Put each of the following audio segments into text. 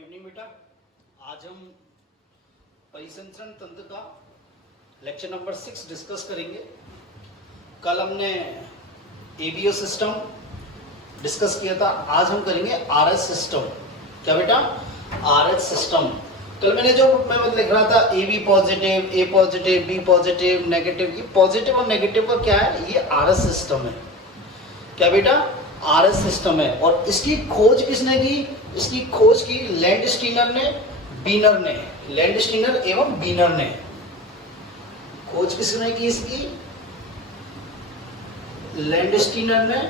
Evening बेटा, आज हम परिसंचरण तंत्र का लेक्चर नंबर 6 डिस्कस करेंगे। कल हमने एबीओ सिस्टम डिस्कस किया था, आज हम करेंगे आरएस सिस्टम। क्या बेटा? R S system. कल मैंने जो मैं लिख रहा था A B positive, A positive, B positive, negative, ये पॉजिटिव और नेगेटिव का क्या है? ये आरएस सिस्टम है। क्या बेटा? आरएस सिस्टम है। और इसकी खोज किसने की? इसकी खोज की लैंडस्टीनर ने, बीनर ने। लैंडस्टीनर एवं बीनर ने खोज किसने की इसकी? लैंडस्टीनर ने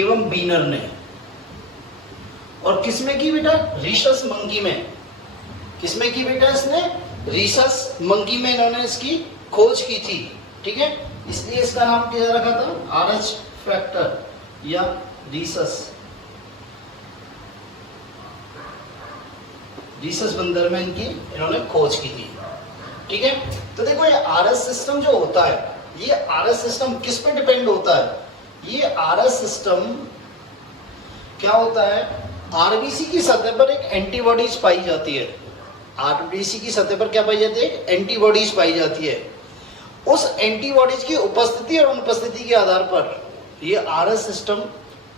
एवं बीनर ने। और किसमें की बेटा? रीसस मंकी में। किसमें की बेटा? इसने रीसस मंकी में इन्होंने इसकी खोज की थी। ठीक है, इसलिए इसका नाम क्या रखा था? आरएच फैक्टर या रीसस बंदर में इन्होंने खोज की थी। ठीक है, तो देखो ये आरएस सिस्टम जो होता है, ये आरएस सिस्टम किस पे डिपेंड होता है? ये आरएस सिस्टम क्या होता है? आरबीसी की सतह पर एक एंटीबॉडीज पाई जाती है। आरबीसी की सतह पर क्या पाई जाती है? एंटीबॉडीज पाई जाती है। उस एंटीबॉडीज की उपस्थिति और अनुपस्थिति के आधार पर ये आरएस सिस्टम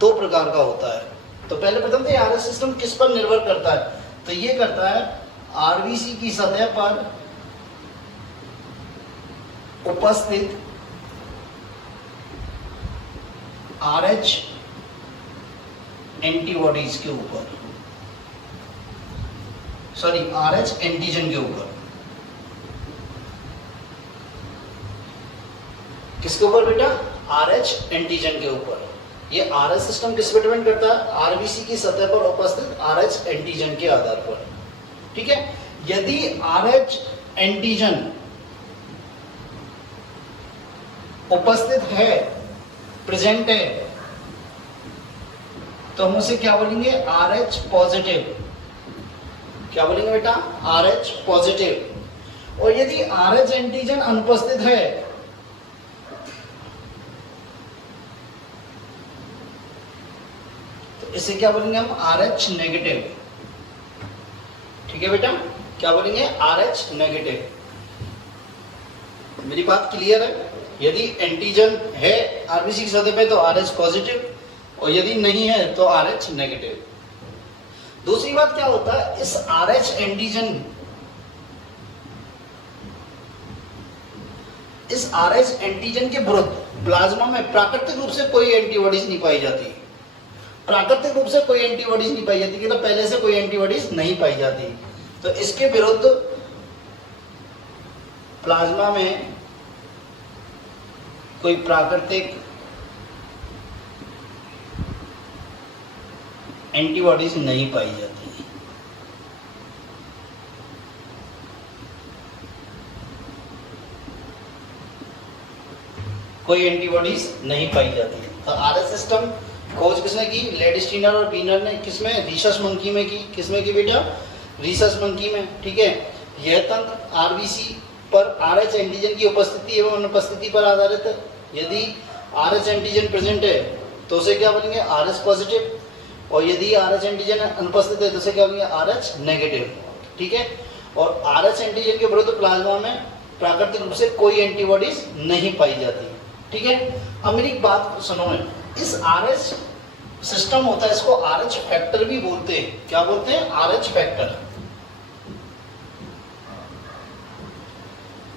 दो प्रकार का होता है। तो पहले प्रथम तो आरएस सिस्टम किस पर निर्भर करता है? तो ये करता है आरबीसी की सतह पर उपस्थित आरएच एंटीबॉडीज के ऊपर, सॉरी आरएच एंटीजन के ऊपर। किसके ऊपर बेटा? आरएच एंटीजन के ऊपर। ये आरएस सिस्टम किस पर डिपेंड करता है? आरबीसी की सतह पर उपस्थित आरएच एंटीजन के आधार पर। ठीक है, यदि आरएच एंटीजन उपस्थित है, प्रेजेंट है, तो हम उसे क्या बोलेंगे? RH positive. क्या बोलेंगे बेटा? RH positive. और यदि आरएच एंटीजन अनुपस्थित है तो इसे क्या बोलेंगे हम? RH negative. ठीक है बेटा, क्या बोलेंगे? RH negative. मेरी बात क्लियर है? यदि एंटीजन है आरबीसी की सतह पे तो आरएच पॉजिटिव, और यदि नहीं है तो आरएच नेगेटिव। दूसरी बात क्या होता है? इस आरएच एंटीजन, इस आरएच एंटीजन के विरुद्ध प्लाज्मा में प्राकृतिक रूप से कोई एंटीबॉडीज नहीं पाई जाती। प्राकृतिक रूप से कोई एंटीबॉडीज नहीं पाई जाती, तो पहले से कोई एंटीबॉडीज नहीं पाई जाती। तो इसके विरुद्ध प्लाज्मा में कोई प्राकृतिक एंटीबॉडीज नहीं पाई जाती। कोई एंटीबॉडीज नहीं पाई जाती है। तो आरएस सिस्टम खोज किसने की? लैंडस्टीनर और बीनर ने। किसमें? रीसस मंकी में की। किसमें की बेटा? रीसस मंकी में। ठीक है, यह तंत्र आरबीसी पर आरएच एंटीजन की उपस्थिति एवं अनुपस्थिति पर आधारित है। यदि आरएच एंटीजन प्रेजेंट है तो उसे क्या बोलेंगे? RH positive. और यदि आरएच एंटीजन अनुपस्थित है तो उसे क्या बोलेंगे? RH negative. ठीक है, और आरएच एंटीजन के विरुद्ध प्लाज्मा में प्राकृतिक रूप से कोई एंटीबॉडीज नहीं पाई जाती। ठीक है, अब मेरी एक बात सुनो। इस आरएच सिस्टम होता है, इसको आरएच फैक्टर भी बोलते हैं। क्या बोलते हैं? RH factor.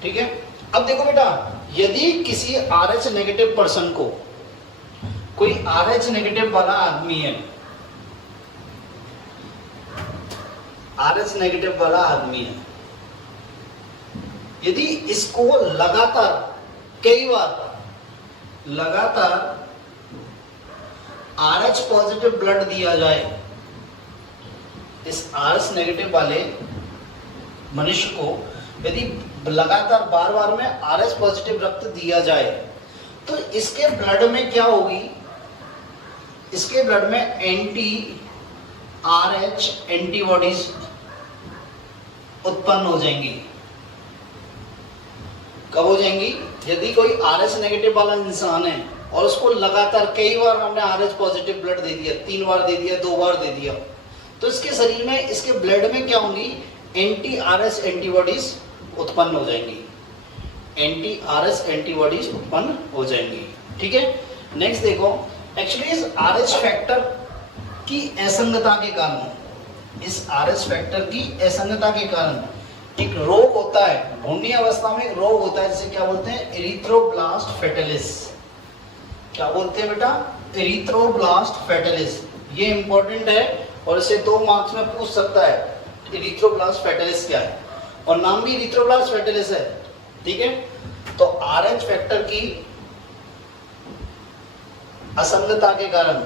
ठीक है, अब देखो बेटा, यदि किसी आरएच नेगेटिव पर्सन को, कोई आरएच नेगेटिव वाला आदमी है, आरएच नेगेटिव वाला आदमी है, यदि इसको लगातार कई बार लगातार आरएच पॉजिटिव ब्लड दिया जाए, इस आरएच नेगेटिव वाले मनुष्य को यदि लगातार बार बार में आरएच पॉजिटिव रक्त दिया जाए तो इसके ब्लड में क्या होगी? इसके ब्लड में एंटी आरएच एंटीबॉडीज उत्पन्न हो जाएंगी। कब हो जाएंगी? यदि कोई आरएच नेगेटिव वाला इंसान है और उसको लगातार कई बार हमने आरएच पॉजिटिव ब्लड दे दिया, 3 बार दे दिया, 2 बार दे दिया, तो इसके शरीर में, इसके ब्लड में क्या होंगी, एंटी आरएस एंटीबॉडीज उत्पन्न हो जाएंगी, एंटी आरएस एंटीबॉडीज उत्पन्न हो जाएंगी। ठीक है, नेक्स्ट देखो, एक्चुअली इस आरएच फैक्टर की असंगतता के कारण, इस आरएच फैक्टर की असंगतता के कारण एक रोग होता है, भ्रूणीय अवस्था में एक रोग होता है जिसे क्या बोलते हैं, एरिथ्रोब्लास्ट फेटालिस। क्या बोलते हैं बेटा, एरिथ्रोब्लास्ट फेटालिस। ये इंपॉर्टेंट है और इसे 2 मार्क्स में पूछ सकता है, एरिथ्रोब्लास्ट फेटालिस क्या है, और नाम भी एरिथ्रोब्लास्ट फेटालिस है। ठीक है, तो आरएच फैक्टर की असंगतता के कारण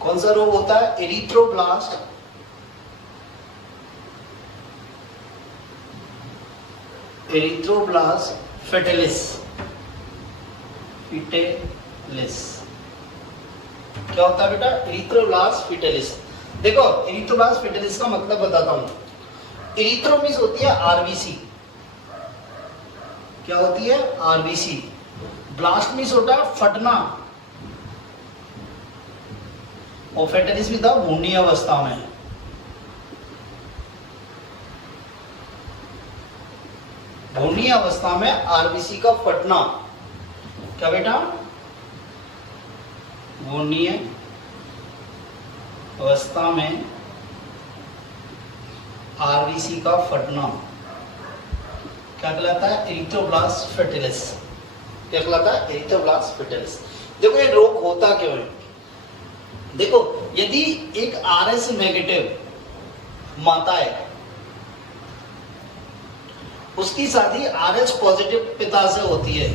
कौन सा रोग होता है, एरिथ्रोब्लास्ट फेटालिस। फिटेलिस क्या होता है बेटा, एरिथ्रोब्लास्ट फेटालिस। देखो एरिथ्रोब्लास्ट फेटालिस का मतलब बताता हूं। एरिथ्रो मींस होती है आरबीसी, क्या होती है, आरबीसी। ब्लास्ट मींस होता है फटना, और फेटालिस भी था भ्रूणीय अवस्था में। भ्रूणीय अवस्था में आरबीसी का फटना, क्या बेटा, भ्रूणीय अवस्था में आरबीसी का फटना क्या कहलाता है, एरिथ्रोब्लास्ट फेटालिस। क्या कहलाता है, एरिथ्रोब्लास्ट फेटालिस। देखो ये रोग होता क्यों है, देखो यदि एक आरएस नेगेटिव माता है, उसकी शादी आरएच पॉजिटिव पिता से होती है,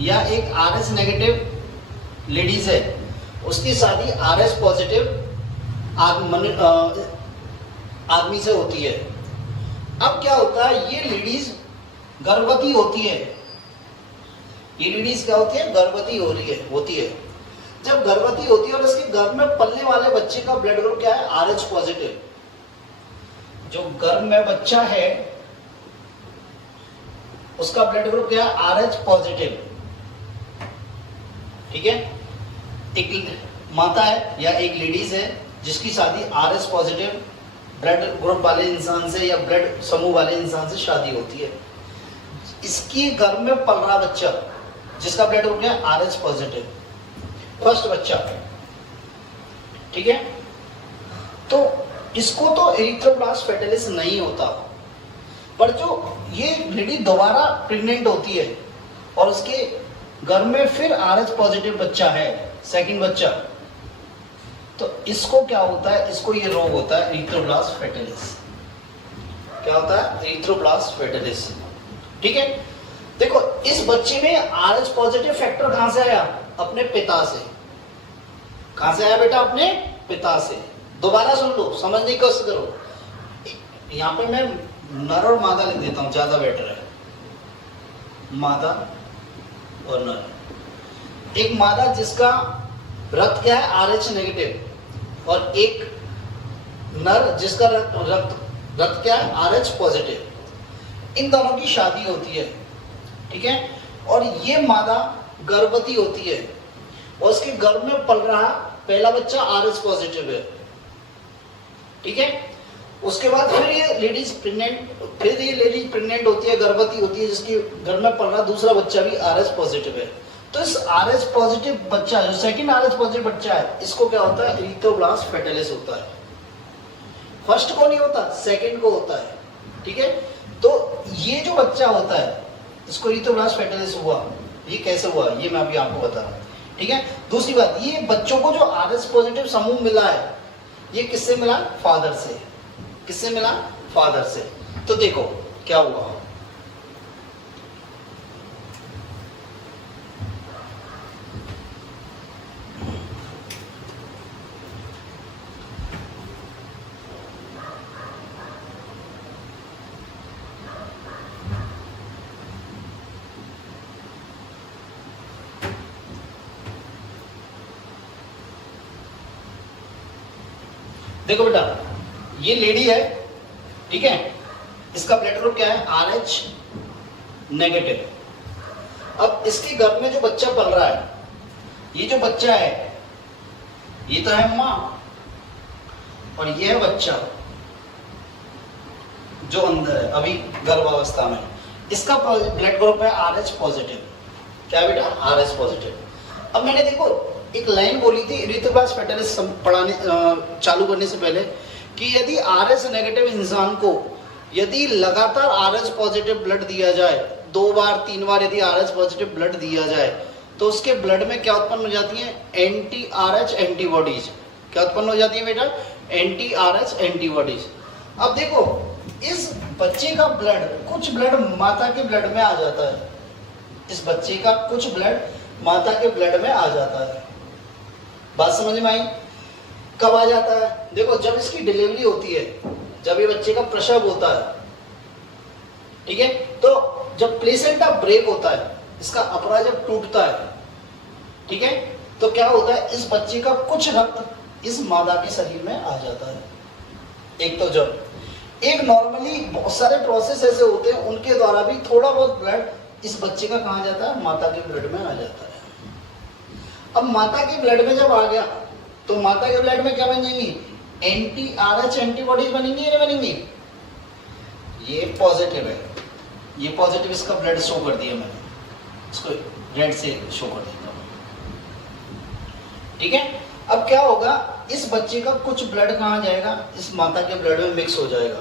या एक आरएस नेगेटिव लेडीज है, उसकी शादी आरएस पॉजिटिव आदमी से होती है। अब क्या होता है, ये लेडीज गर्भवती होती है, ये लेडीज क्या होती है, गर्भवती हो रही है, होती है। जब गर्भवती होती है और उसके गर्भ में पलने वाले बच्चे का ब्लड ग्रुप क्या है, आरएच पॉजिटिव। जो गर्भ में बच्चा है उसका ब्लड ग्रुप क्या है, आरएच पॉजिटिव। ठीक है, एक माता है या एक लेडीज है जिसकी शादी आरएच पॉजिटिव ब्लड ग्रुप वाले इंसान से या ब्लड समूह वाले इंसान से शादी होती है। इसकी गर्भ में पल रहा बच्चा जिसका ब्लड ग्रुप क्या है, आरएच पॉजिटिव, फर्स्ट बच्चा। ठीक है, तो इसको तो एरिथ्रोब्लास्ट फेटालिस नहीं होता, पर जो ये लेडी दोबारा प्रेग्नेंट होती है और उसके घर में फिर आरएच पॉजिटिव बच्चा है, सेकंड बच्चा, तो इसको क्या होता है, इसको ये रोग होता है एरिथ्रोब्लास्ट फेटालिस। क्या होता है, एरिथ्रोब्लास्ट फेटालिस। ठीक है, देखो इस बच्चे में आरएच पॉजिटिव फैक्टर कहां से आया, अपने पिता से। कहां से आया बेटा, अपने पिता से। दोबारा सुन लो, समझने की कोशिश करो। यहां पे मैं नर और मादा लिख देता हूं, ज्यादा बेटर है, मादा और नर। एक मादा जिसका रक्त क्या है, आरएच नेगेटिव, और एक नर जिसका रक्त क्या है, आरएच पॉजिटिव। इन दोनों की शादी होती है। ठीक है, और ये मादा गर्भवती होती है और उसके गर्भ में पल रहा पहला बच्चा आरएच पॉजिटिव है। ठीक है, उसके बाद फिर ये लेडीज प्रेग्नेंट होती है, गर्भवती होती है, जिसके घर में पल रहा दूसरा बच्चा भी आरएच पॉजिटिव है। तो इस आरएच पॉजिटिव बच्चा, जो सेकंड आरएच पॉजिटिव बच्चा है, इसको क्या होता है, एरिथ्रोब्लास्ट फेटालिस होता है। फर्स्ट को नहीं होता, सेकंड को होता है। ठीक है, तो ये जो बच्चा होता है इसको एरिथ्रोब्लास्ट फेटालिस हुआ, ये कैसे हुआ, ये मैं अभी आपको बता रहा हूँ। ठीक है, दूसरी बात, ये बच्चों को जो आरएच पॉजिटिव समूह मिला है, ये किससे मिला, फादर से। किससे मिला, फादर से। तो देखो क्या हुआ, देखो बेटा ये लेडी है, ठीक है, इसका ब्लड ग्रुप क्या है, आरएच नेगेटिव। अब इसके गर्भ में जो बच्चा पल रहा है, ये जो बच्चा है ये तो है माँ और ये है बच्चा जो अंदर है अभी गर्भावस्था में। इसका ब्लड ग्रुप है RH पॉजिटिव। क्या बेटा? RH positive. अब मैंने देखो एक लाइन बोली थी इरिथ्रोब्लास्ट फेटालिस पढ़ाने चालू करने से पहले कि यदि RH नेगेटिव इंसान को यदि लगातार RH पॉजिटिव ब्लड दिया जाए, 2 बार 3 बार यदि RH पॉजिटिव ब्लड दिया जाए तो उसके ब्लड में क्या उत्पन्न हो जाती है? Anti RH antibodies. क्या उत्पन्न हो जाती है बेटा? Anti RH antibodies. अब देखो इस बच्चे का ब्लड, कुछ ब्लड माता के ब्लड में आ जाता है। इस बच्चे का कुछ ब्लड माता के ब्लड में आ जाता है। बात समझ में आई? कब आ जाता है? देखो जब इसकी डिलीवरी होती है, जब ये बच्चे का प्रसव होता है, ठीक है, तो जब प्लेसेंटा ब्रेक होता है, इसका अपरा जब टूटता है, ठीक है, तो क्या होता है? इस बच्चे का कुछ रक्त इस मादा के शरीर में आ जाता है। एक तो जब एक नॉर्मली बहुत सारे प्रोसेस ऐसे होते हैं उनके द्वारा भी थोड़ा बहुत ब्लड इस बच्चे का कहाँ जाता है? माता के ब्लड में आ जाता है। अब माता के ब्लड में जब आ गया तो माता के ब्लड में क्या बन जाएंगी? एंटी RH एंटीबॉडीज बनेंगी या नहीं बनेंगी? ये पॉजिटिव है, ये पॉजिटिव इसका ब्लड शो कर दिया मैंने, इसको रेड से शो कर देता हूं, ठीक है। अब क्या होगा? इस बच्चे का कुछ ब्लड कहाँ जाएगा? इस माता के ब्लड में मिक्स हो जाएगा।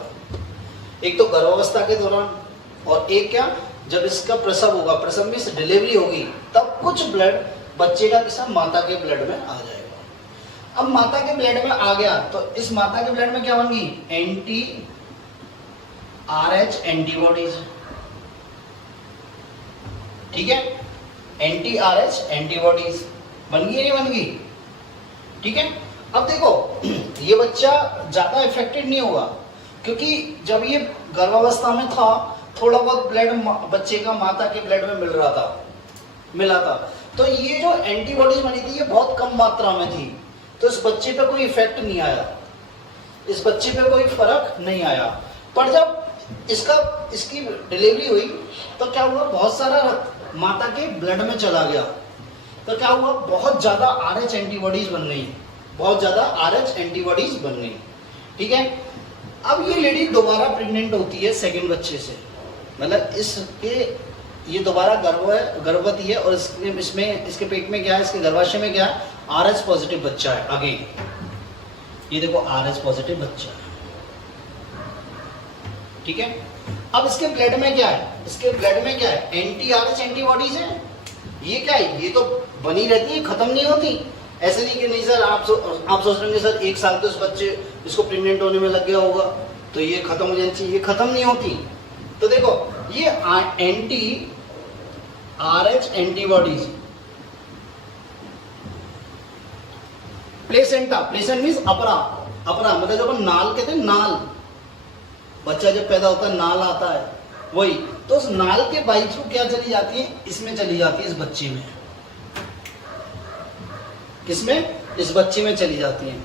एक तो गर्भावस्था के दौरान और एक क्या? जब इसका प्रसव होगा, प्रसव में से डिलीवरी होगी, तब कुछ ब्लड बच्चे का किसा माता के ब्लड में आ जाएगा। अब माता के ब्लड में आ गया तो इस माता के ब्लड में क्या बन गई? एंटी RH एंटीबॉडीज, ठीक है, एंटी RH एंटीबॉडीज बन गई या नहीं बन गई? ठीक है। अब देखो ये बच्चा ज्यादा इफेक्टेड नहीं होगा क्योंकि जब ये गर्भावस्था में था थोड़ा बहुत ब्लड बच्चे का माता के ब्लड में मिला था, तो ये जो एंटीबॉडीज बनी थी ये बहुत कम मात्रा में थी, तो इस बच्चे पे कोई इफेक्ट नहीं आया, इस बच्चे पे कोई फर्क नहीं आया। पर जब इसकी डिलीवरी हुई तो क्या हुआ? बहुत सारा रक्त माता के ब्लड में चला गया, तो क्या हुआ? बहुत ज्यादा RH एंटीबॉडीज बन गई, बहुत ज्यादा RH एंटीबॉडीज बन गई, ठीक है। अब ये लेडी दोबारा प्रेग्नेंट होती है सेकंड बच्चे से, मतलब ये दोबारा गर्भवती है और इसमें इसके पेट में क्या है? इसके गर्भाशय में क्या है? RH पॉजिटिव बच्चा है। अगेन ये देखो RH पॉजिटिव बच्चा है, ठीक है। अब इसके ब्लड में क्या है? इसके ब्लड में क्या है? एंटी RH एंटीबॉडीज है। ये क्या है? ये तो बनी रहती है, खत्म नहीं होती। ऐसे नहीं कि नहीं सर आप सोच रहे हैं सर 1 साल तो इस बच्चे इसको प्रेग्नेंट होने में लग गया होगा तो ये खत्म हो जानी चाहिए, ये खत्म नहीं होती। तो देखो ये anti RH antibodies, placenta, placenta means अपरा मतलब जब हम नाल कहते हैं, नाल, बच्चा जब पैदा होता है नाल आता है वही, तो उस नाल के बाई थ्रू क्या चली जाती है? इसमें चली जाती है, इस बच्चे में, किसमें? इस बच्चे में चली जाती है।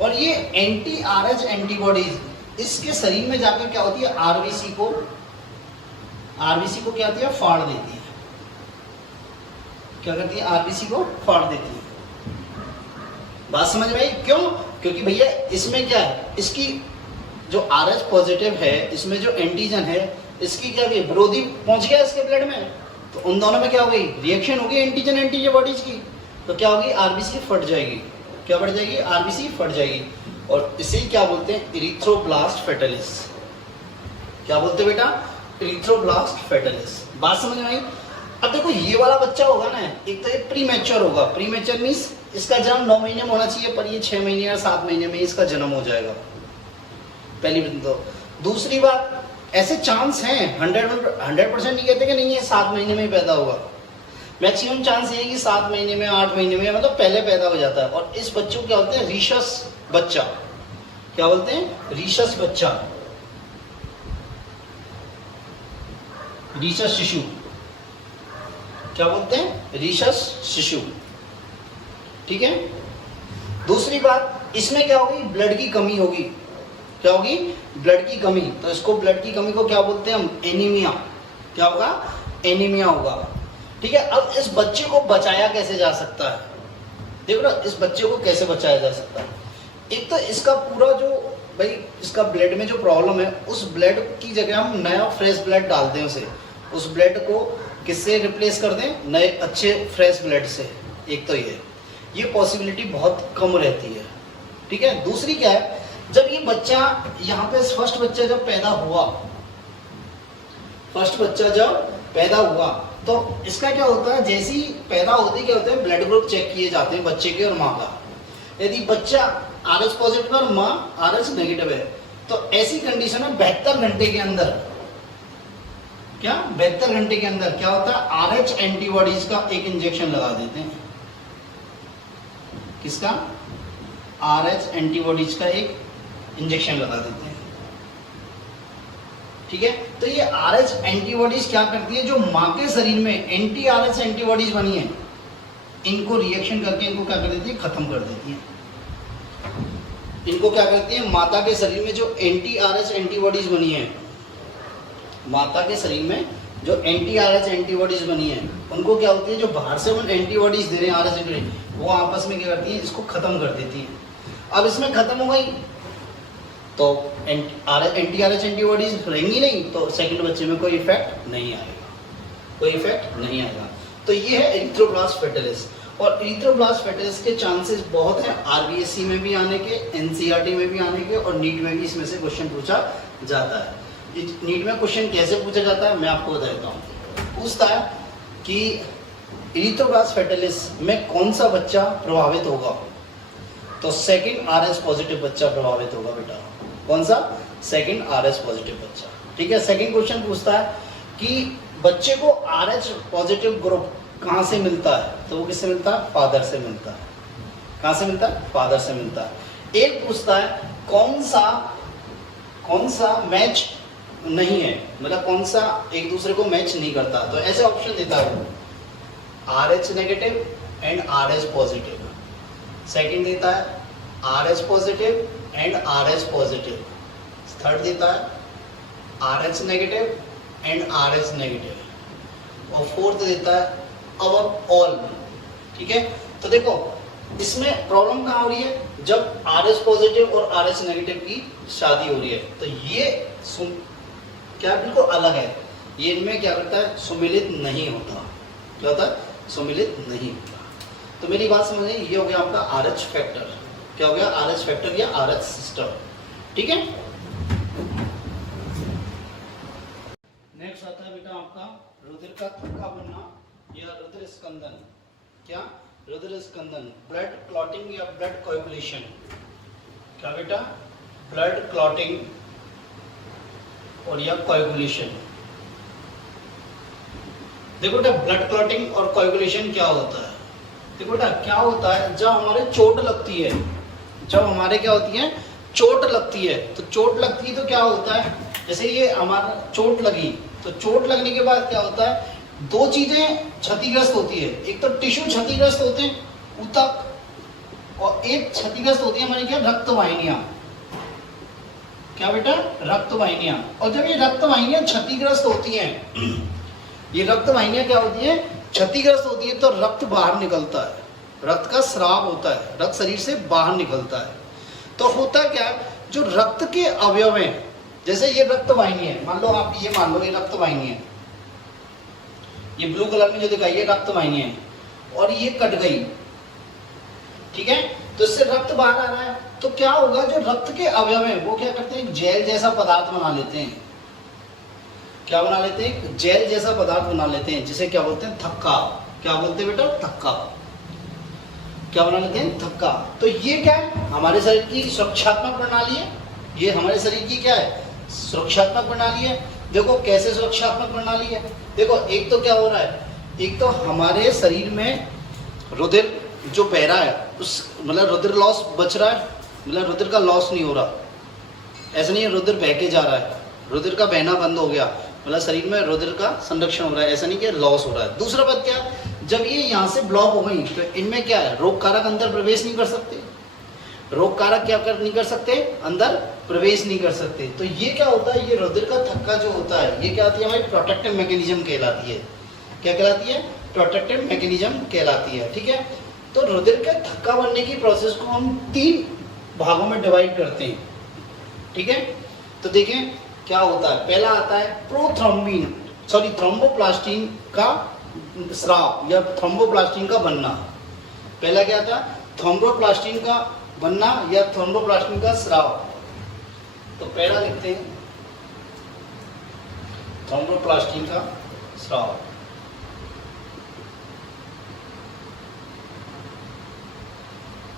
और ये एंटी RH एंटीबॉडीज इसके शरीर में जाकर क्या होती है? RBC को क्या होती है? फाड़ देती है। क्या करती है? RBC को फाड़ देती है। बात समझ में आई? क्यों? क्योंकि भैया इसमें क्या है? इसकी जो RH पॉजिटिव है, इसमें जो एंटीजन है, इसकी क्या गई? विरोधी पहुंच गया इसके ब्लड में, तो उन दोनों में क्या हो गई? रिएक्शन होगी एंटीजन एंटीबॉडीज की, तो क्या होगी? RBC फट जाएगी। क्या फट जाएगी? RBC फट जाएगी। और इसे क्या बोलते हैं? Erythroblast fetalis. क्या बोलते हैं बेटा? Erythroblast fetalis. बात समझ में आई? अब देखो ये वाला बच्चा होगा ना, एक तो ये प्री मैच्योर होगा। प्री मैच्योर मीन्स इसका जन्म 9 महीने में होना चाहिए, पर ये 6 महीने या 7 महीने में इसका जन्म हो जाएगा। पहली बात तो। दूसरी बात, ऐसे चांस हैं, 100% नहीं कहते कि नहीं ये 7 महीने में ही पैदा होगा। मैक्सिमम चांस ये है कि 7 महीने में, 8 महीने में, मतलब पहले पैदा हो जाता है। और इस बच्चों को क्या बोलते हैं? रीशस बच्चा। क्या बोलते हैं? रीशस बच्चा, रीशस शिशु। क्या बोलते हैं? रीशस शिशु, ठीक है। दूसरी बात, इसमें क्या होगी? ब्लड की कमी होगी। क्या होगी? ब्लड की कमी। तो इसको, ब्लड की कमी को क्या बोलते हैं हम? एनीमिया। क्या होगा? एनीमिया होगा, ठीक है। अब इस बच्चे को बचाया कैसे जा सकता है? देखो ना इस बच्चे को कैसे बचाया जा सकता है। एक तो इसका पूरा जो भाई इसका ब्लड में जो प्रॉब्लम है, उस ब्लड की जगह हम नया फ्रेश ब्लड डाल दें उसे, उस ब्लड को किससे रिप्लेस कर दें, नए अच्छे फ्रेश ब्लड से। एक तो ये पॉसिबिलिटी बहुत कम रहती है, ठीक है। दूसरी क्या है, जब ये बच्चा यहाँ पे फर्स्ट बच्चा जब पैदा हुआ, तो इसका क्या होता है, जैसे ही पैदा होते ही क्या होता है, ब्लड ग्रुप चेक किए जाते हैं बच्चे के और माँ का। यदि बच्चा RH पॉजिटिव और माँ RH नेगेटिव है, तो ऐसी कंडीशन में 72 घंटे के अंदर क्या 72 घंटे के अंदर क्या होता है, RH एंटीबॉडीज का एक इंजेक्शन लगा देते हैं। किसका, RH एंटीबॉडीज का एक इंजेक्शन लगा देते हैं, ठीक है। तो ये RH एंटीबॉडीज क्या करती है, जो माँ के शरीर में एंटी RH एंटीबॉडीज बनी है, इनको रिएक्शन करके इनको क्या कर देती है, खत्म कर देती है। इनको क्या करती है, माता के शरीर में जो एंटी RH एंटीबॉडीज बनी है, माता के शरीर में जो एंटी RH एंटीबॉडीज बनी है, उनको क्या होती है, जो बाहर से हम एंटीबॉडीज दे रहे हैं RH एंटीबॉडीज, वो आपस में क्या करती है, इसको खत्म कर देती है। अब इसमें खत्म हो गई तो एंटी RH एंटीबॉडीज रहेंगी नहीं, तो सेकंड बच्चे में कोई इफेक्ट नहीं आएगा, तो ये है एरिथ्रोब्लास्ट फेटालिस। और एरिथ्रोब्लास्ट फेटालिस के चांसेस बहुत हैं RBSC में भी आने के, NCERT में भी आने के, और नीट में भी इसमें से क्वेश्चन पूछा जाता है। नीट में क्वेश्चन कैसे पूछा जाता है मैं आपको बता देता हूँ। पूछता है कि एरिथ्रोब्लास्ट फेटालिस में कौन सा बच्चा प्रभावित होगा, तो सेकंड RH पॉजिटिव बच्चा प्रभावित होगा बेटा। कौन सा, सेकंड RH पॉजिटिव बच्चा, ठीक है। सेकंड क्वेश्चन पूछता है कि बच्चे को RH पॉजिटिव ग्रुप कहाँ से मिलता है, तो वो किससे मिलता है, फादर से मिलता है। कहाँ से मिलता है, फादर से मिलता है। एक पूछता है कौन सा मैच नहीं है, मतलब कौन सा एक दूसरे को मैच नहीं करता, तो ऐसे ऑप्शन देता है वो, RH negative and RH positive. Second देता है RH positive and RH positive. Third देता है RH negative and RH negative, और फोर्थ देता है अबव ऑल, ठीक है। तो देखो इसमें प्रॉब्लम कहाँ हो रही है, जब RH पॉजिटिव और RH नेगेटिव की शादी हो रही है, तो ये क्या बिल्कुल अलग है, ये इनमें क्या करता है, सुमिलित नहीं होता। क्या होता है, सुमिलित नहीं होता। तो मेरी बात समझिए, ये हो गया आपका RH फैक्टर। क्या हो गया, RH फैक्टर या RH सिस्टम, ठीक है। नेक्स्ट आता है बेटा आपका रुधिर का थक्का बनना या रुधिर स्कंदन। क्या, रुधिर स्कंदन, ब्लड क्लॉटिंग या ब्लड कोएगुलेशन। क्या बेटा, ब्लड क्लॉटिंग और या कोएगुलेशन। देखो बेटा ब्लड क्लॉटिंग और कोएगुलेशन क्या होता है। देखो बेटा क्या होता है, जब हमारे चोट लगती है, जब हमारे क्या होती है, चोट लगती है, तो चोट लगती है तो क्या होता है, जैसे ये हमारा चोट लगी, तो चोट लगने के बाद क्या होता है, दो चीजें क्षतिग्रस्त होती है। एक तो टिश्यू क्षतिग्रस्त होते हैं, ऊतक, और एक क्षतिग्रस्त होती है हमारी क्या, रक्त वाहिनियां। क्या बेटा, रक्त वाहिनियां। और जब ये रक्त वाहिनियां क्षतिग्रस्त होती हैं, ये रक्त वाहिनियां क्या होती है, क्षतिग्रस्त होती है, तो रक्त बाहर निकलता है, रक्त का स्राव होता है, रक्त शरीर से बाहर निकलता है। तो होता क्या है, जो रक्त के अवयव हैं, जैसे ये रक्त वाहिनी है, मान लो आप ये मान लो ये रक्त वाहिनी है, ये ब्लू कलर में जो दिखाई है रक्त वाहिनी है, और ये कट गई, ठीक है, तो इससे रक्त बाहर आ रहा है, तो क्या होगा, जो रक्त के अवयव हैं वो क्या करते हैं, जेल जैसा पदार्थ बना लेते हैं। क्या बना लेते हैं, जेल जैसा पदार्थ बना लेते हैं, जिसे क्या बोलते हैं, थक्का। क्या बोलते हैं बेटा, थक्का। क्या बना लेते हैं, थक्का। तो ये क्या है, हमारे शरीर की सुरक्षात्मक प्रणाली है, ये हमारे शरीर की क्या है, सुरक्षात्मक प्रणाली है। देखो कैसे सुरक्षात्मक प्रणाली है, देखो एक तो क्या हो रहा है, एक तो हमारे शरीर में रुधिर जो बह रहा है, उस मतलब रुधिर लॉस बच रहा है, मतलब रुधिर का लॉस नहीं हो रहा, ऐसा नहीं है रुधिर बह के जा रहा है, रुधिर का बहना बंद हो गया, मतलब शरीर में रुधिर का संरक्षण हो रहा है, ऐसा नहीं कि लॉस हो रहा है। दूसरा बात क्या, जब ये यहाँ से ब्लॉक हो गई, तो इनमें क्या है, रोग कारक अंदर प्रवेश नहीं कर सकते, रोग कारक क्या नहीं कर सकते, अंदर प्रवेश नहीं कर सकते। तो ये क्या होता है, ये रुधिर का थक्का जो होता है, ये क्या होती है, हमारी प्रोटेक्टिव मैकेनिज्म कहलाती है। क्या कहलाती है, प्रोटेक्टिव मैकेनिज्म कहलाती है, ठीक है। तो रुधिर के थक्का बनने की प्रोसेस को हम 3 भागों में डिवाइड करते हैं, ठीक है। तो देखें क्या होता है। पहला आता है थ्रोम्बोप्लास्टिन का स्राव या थ्रोम्बोप्लास्टिन का बनना। पहला क्या था, थ्रोम्बोप्लास्टिन का बनना या थ्रोम्बोप्लास्टिन का स्राव। तो पहला लिखते हैं थ्रोम्बोप्लास्टिन का स्राव।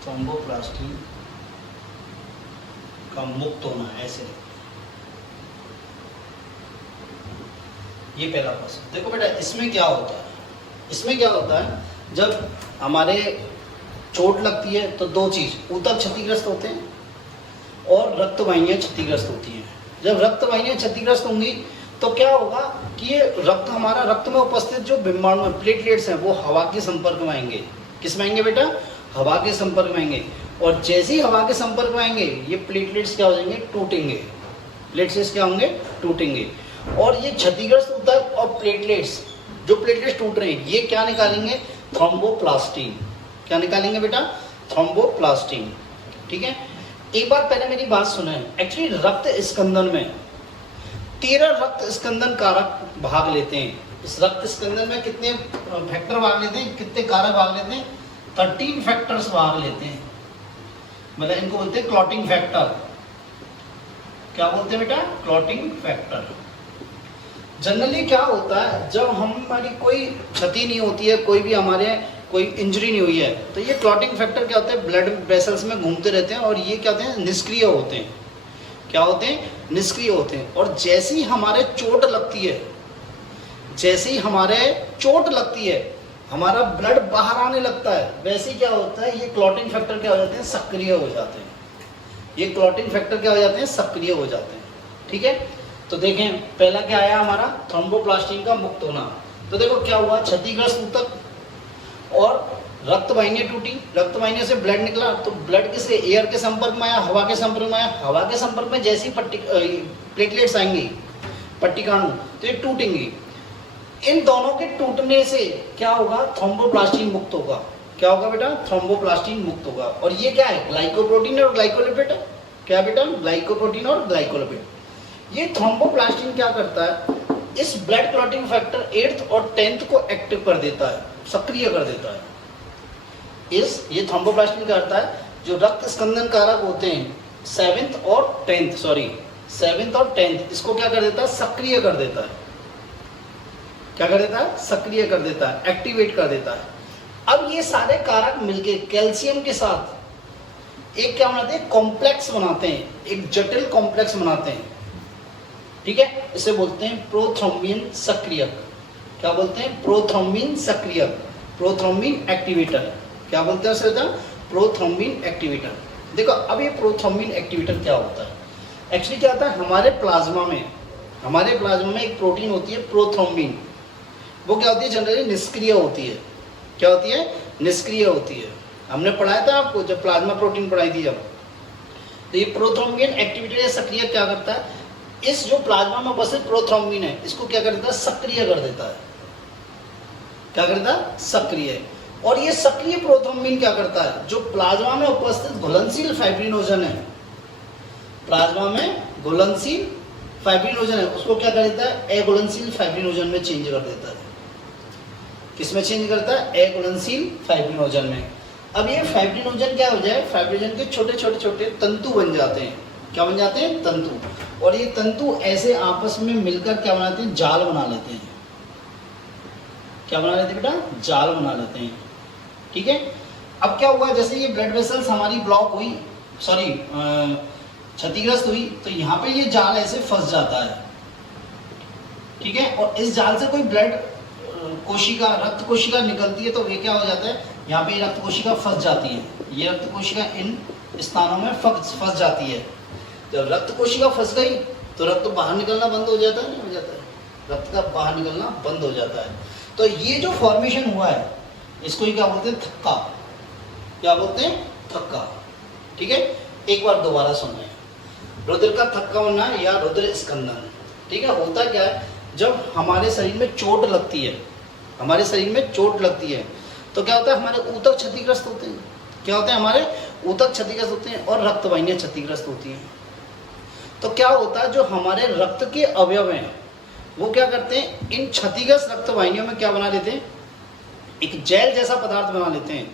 थ्रोम्बोप्लास्टिन का मुक्त होना, ऐसे ये पहला प्रोसेस। देखो बेटा इसमें क्या होता है, इसमें क्या होता है, जब हमारे चोट लगती है तो 2 चीज, ऊतक क्षतिग्रस्त होते हैं और रक्त वाहिनियां क्षतिग्रस्त होती हैं। जब रक्त वाहिनियां क्षतिग्रस्त होंगी तो क्या होगा कि ये हमारा रक्त में उपस्थित जो बिंबाणु प्लेटलेट्स हैं वो हवा के संपर्क में आएंगे। किस में आएंगे बेटा, हवा के संपर्क में आएंगे। और जैसे ही हवा के संपर्क में आएंगे ये प्लेटलेट्स क्या हो जाएंगे, टूटेंगे। प्लेटलेट्स क्या होंगे, टूटेंगे। और ये क्षतिग्रस्त ऊतक और प्लेटलेट्स, जो प्लेटलेट्स टूट रहे हैं, ये क्या निकालेंगे, थ्रोम्बोप्लास्टिन। क्या निकालेंगे बेटा, थ्रोम्बोप्लास्टिन, ठीक है। एक बार पहले मेरी बात सुने। एक्चुअली रक्त स्कंदन में 13 रक्त स्कंदन कारक भाग लेते हैं। इस रक्त स्कंदन में कितने फैक्टर भाग लेते हैं, कितने कारक भाग लेते हैं, 13 फैक्टर्स भाग लेते हैं। मतलब इनको बोलते हैं क्लॉटिंग फैक्टर। क्या बोलते हैं बेटा, क्लॉटिंग फैक्टर। जनरली क्या होता है, जब हमारी कोई क्षति नहीं होती है, कोई भी हमारे कोई इंजरी नहीं हुई है, तो ये क्लॉटिंग फैक्टर क्या होते हैं, ब्लड वेसल्स में घूमते रहते हैं और ये क्या होते हैं, निष्क्रिय होते हैं। क्या होते हैं, निष्क्रिय होते हैं। और जैसे ही हमारे चोट लगती है, जैसे ही हमारे चोट लगती है, हमारा ब्लड बाहर आने लगता है, वैसे ही क्या होता है, ये क्लॉटिंग फैक्टर क्या हो जाते हैं, सक्रिय हो जाते हैं। ये क्लॉटिंग फैक्टर क्या हो जाते हैं, सक्रिय हो जाते हैं, ठीक है। तो देखें पहला क्या आया हमारा, थ्रोम्बोप्लास्टिन का मुक्त होना। तो देखो क्या हुआ, क्षतिग्रस्त ऊतक और रक्त वाहिनियां टूटी, रक्त वाहिनियों से ब्लड निकला, तो ब्लड किससे, एयर के संपर्क में आया, हवा के संपर्क में आया। हवा के संपर्क में जैसी प्लेटलेट्स आएंगी, पट्टिकाणु, तो ये टूटेंगी। इन दोनों के टूटने से क्या होगा, थ्रोम्बोप्लास्टिन मुक्त होगा। क्या होगा बेटा, थ्रोम्बोप्लास्टिन मुक्त होगा। और ये क्या है, ग्लाइकोप्रोटीन और ग्लाइकोलिपिड। क्या बेटा, ग्लाइकोप्रोटीन और ग्लाइकोलिपिड। ये थ्रोम्बोप्लास्टिन क्या करता है, इस ब्लड क्लॉटिंग फैक्टर 8th और 10th को एक्टिव कर देता है, सक्रिय कर देता है। ये थ्रोम्बोप्लास्टिन क्या करता है, जो रक्त स्कंदन कारक होते हैं 7th और 10th, इसको क्या कर देता है, सक्रिय कर देता है। क्या कर देता है, सक्रिय कर देता है, एक्टिवेट कर देता है। अब ये सारे कारक मिलके कैल्शियम के साथ एक क्या बनाते हैं, कॉम्प्लेक्स बनाते हैं, एक जटिल कॉम्प्लेक्स बनाते हैं, ठीक है। इसे बोलते हैं प्रोथ्रोम्बिन सक्रियक। क्या बोलते हैं, प्रोथ्रोम्बिन सक्रियक, प्रोथ्रोम्बिन एक्टिवेटर। क्या बोलते हैं उसे, प्रोथ्रोम्बिन एक्टिवेटर। देखो अब ये प्रोथ्रोम्बिन एक्टिवेटर क्या होता है, एक्चुअली क्या होता है, हमारे प्लाज्मा में एक प्रोटीन होती है प्रोथ्रोम्बिन। वो क्या होती है, जनरली निष्क्रिय होती है। क्या होती है, निष्क्रिय होती है। हमने पढ़ाया था आपको जब प्लाज्मा प्रोटीन पढ़ाई थी जब। तो ये प्रोथ्रोम्बिन एक्टिवेटर या सक्रिय क्या करता है, इस जो प्लाज्मा में उपस्थित प्रोथ्रोम्बिन है, इसको क्या कर देता है, सक्रिय कर देता है। क्या करता है, सक्रिय। और ये सक्रिय प्रोथ्रोम्बिन क्या करता है, जो प्लाज्मा में उपस्थित घुलनशील फाइब्रिनोजन है, प्लाज्मा में घुलनशील फाइब्रिनोजन है, उसको क्या कर देता है, अघुलनशील फाइब्रिनोजन में चेंज कर देता है। किसमें चेंज करता है, अघुलनशील फाइब्रिनोजन में। अब ये फाइब्रिनोजन क्या हो जाए, फाइब्रिनोजन के छोटे छोटे छोटे तंतु बन जाते हैं। क्या बन जाते हैं, तंतु। और ये तंतु ऐसे आपस में मिलकर क्या बनाते हैं, जाल बना लेते हैं। क्या बना लेते हैं बेटा, जाल बना लेते हैं, ठीक है। अब क्या हुआ, जैसे ये ब्लड वेसल्स हमारी ब्लॉक हुई, सॉरी क्षतिग्रस्त हुई, तो यहाँ पे ये जाल ऐसे फंस जाता है, ठीक है। और इस जाल से कोई ब्लड कोशिका, रक्त कोशिका निकलती है, तो ये क्या हो जाता है, यहाँ पे रक्त कोशिका फंस जाती है। ये रक्त कोशिका इन स्थानों में फंस जाती है। जब रक्त कोशिका फंस गई तो रक्त बाहर निकलना बंद हो जाता है, नहीं हो जाता है, रक्त का बाहर निकलना बंद हो जाता है। तो ये जो फॉर्मेशन हुआ है, इसको ही क्या बोलते हैं, थक्का। क्या बोलते हैं, थक्का, ठीक है। एक बार दोबारा सुनिए, रुधिर का थक्का होना या रुधिर स्कंदन, ठीक है। होता क्या है, जब हमारे शरीर में चोट लगती है, हमारे शरीर में चोट लगती है, तो क्या होता है, हमारे ऊतक क्षतिग्रस्त होते हैं। क्या होते हैं, हमारे ऊतक क्षतिग्रस्त होते हैं और रक्त वाहिनियां क्षतिग्रस्त होती हैं। तो क्या होता है, जो हमारे रक्त के अवयव हैं वो क्या करते हैं, इन क्षतिग्रस्त रक्त वाहिनियों में क्या बना लेते हैं, एक जेल जैसा पदार्थ बना लेते हैं।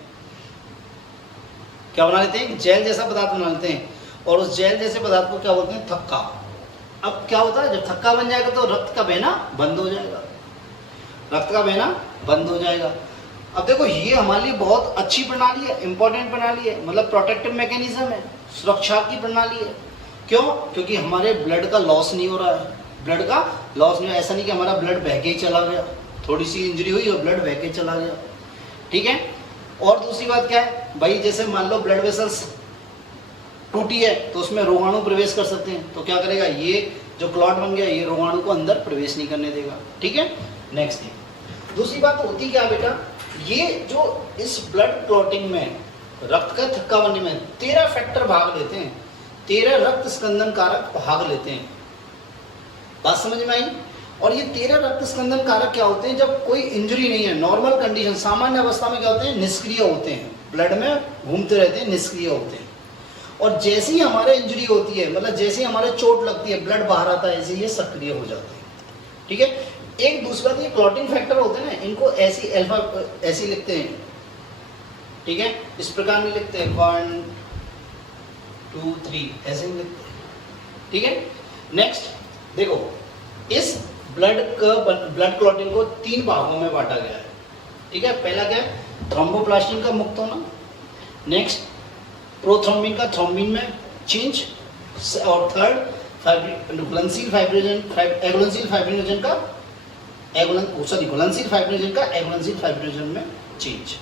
क्या बना लेते हैं, एक जेल जैसा पदार्थ बना लेते हैं, और उस जेल जैसे पदार्थ को क्या बोलते हैं, थक्का। अब क्या होता है, जब थक्का बन जाएगा तो रक्त का बहना बंद हो जाएगा, रक्त का बहना बंद हो जाएगा। अब देखो, ये हमारे लिए बहुत अच्छी प्रणाली है, इंपॉर्टेंट प्रणाली है, मतलब प्रोटेक्टिव मैकेनिज्म है, सुरक्षा की प्रणाली है। क्यों? क्योंकि हमारे ब्लड का लॉस नहीं हो रहा है, ब्लड का लॉस नहीं हो, ऐसा नहीं कि हमारा ब्लड बह के ही चला गया, थोड़ी सी इंजरी हुई और ब्लड बह के चला गया। ठीक है। और दूसरी बात क्या है भाई, जैसे मान लो ब्लड वेसल्स टूटी है तो उसमें रोगाणु प्रवेश कर सकते हैं, तो क्या करेगा, ये जो क्लॉट बन गया ये रोगाणु को अंदर प्रवेश नहीं करने देगा। ठीक है। नेक्स्ट थिंग, दूसरी बात होती क्या बेटा, ये जो इस ब्लड क्लॉटिंग में, रक्त का थक्का बनने में 13 फैक्टर भाग लेते हैं, 13 रक्त स्कंदन कारक भाग लेते हैं। बात समझ में आई? और ये 13 रक्त स्कंदन कारक क्या होते हैं, जब कोई इंजरी नहीं है, नॉर्मल कंडीशन, सामान्य अवस्था में क्या होते हैं, निष्क्रिय होते हैं, ब्लड में घूमते रहते हैं, निष्क्रिय होते हैं। और जैसे ही हमारे इंजरी होती है, मतलब जैसे ही हमारे चोट लगती है, ब्लड बाहर आता है, ऐसे ये सक्रिय हो जाते हैं। ठीक है। एक दूसरा ये क्लॉटिंग फैक्टर होते हैं ना, इनको ऐसी अल्फा ऐसी लिखते हैं। ठीक है, इस प्रकार में लिखते हैं 1 2 3 ऐसे ही लिखते हैं। ठीक है। नेक्स्ट देखो, इस ब्लड क्लॉटिंग को 3 भागों में बांटा गया है। ठीक है। पहला क्या है, थ्रोम्बोप्लास्टिन का मुक्त होना, नेक्स्ट प्रोथ्रोम्बिन का थ्रोम्बिन में चेंज, और थर्ड घुलनशील फाइब्रिनोजन का एगुलनशील फाइब्रिनोजन में चेंज।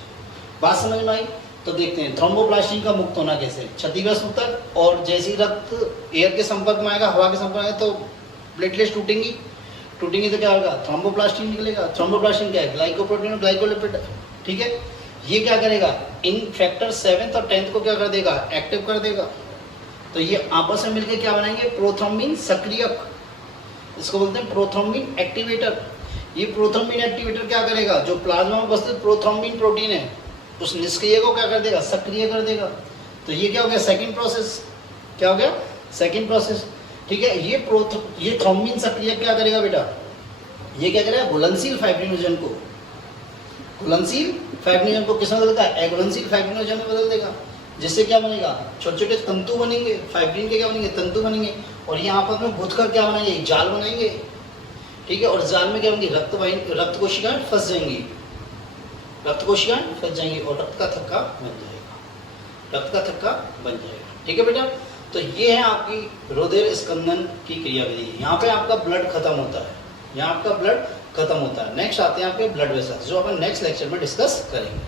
बात समझ में आई? तो देखते हैं थ्रोम्बोप्लास्टिन का मुक्त होना कैसे, क्षतिग्रस्त ऊतक, और जैसे ही रक्त एयर के संपर्क में आएगा, हवा के संपर्क में, तो प्लेटलेट्स टूटेंगी तो क्या होगा, थ्रोम्बोप्लास्टिन निकलेगा। थ्रोम्बोप्लास्टिन क्या है, ग्लाइकोप्रोटीन और ग्लाइकोलिपिड। ठीक है। ये क्या करेगा, इन फैक्टर 7th और 10th को क्या कर देगा, एक्टिव कर देगा। तो ये आपस में मिलकर क्या बनाएंगे, प्रोथ्रोम्बिन सक्रियक, इसको बोलते हैं प्रोथ्रोम्बिन एक्टिवेटर। ये प्रोथ्रोम्बिन एक्टिवेटर क्या करेगा, जो प्लाज्मा में उपस्थित प्रोथ्रोम्बिन प्रोटीन है उस निष्क्रिय को क्या कर देगा, सक्रिय कर देगा। तो ये क्या हो गया, सेकंड प्रोसेस। क्या हो गया, सेकंड प्रोसेस। ठीक है। ये थ्रोम्बिन सक्रिय क्या करेगा बेटा, ये क्या करेगा, घुलनशील फाइब्रिनोजन को किस में बदल देगा, एगुलनशील फाइब्रिनोजन में बदल देगा, जिससे क्या बनेगा, छोटे छोटे तंतु बनेंगे, फाइब्रिन के क्या बनेंगे, तंतु बनेंगे, और ये आपस में गुथ कर क्या बनाएंगे, जाल बनाएंगे। ठीक है। और जाल में क्या होंगी, रक्त कोशिकाएं फंस जाएंगी, और रक्त का थक्का बन जाएगा। ठीक है बेटा। तो ये है आपकी रुधिर स्कंदन की क्रियाविधि। यहाँ पे आपका ब्लड खत्म होता है, नेक्स्ट आते हैं आपके ब्लड वेसल्स, जो अपन नेक्स्ट लेक्चर में डिस्कस करेंगे।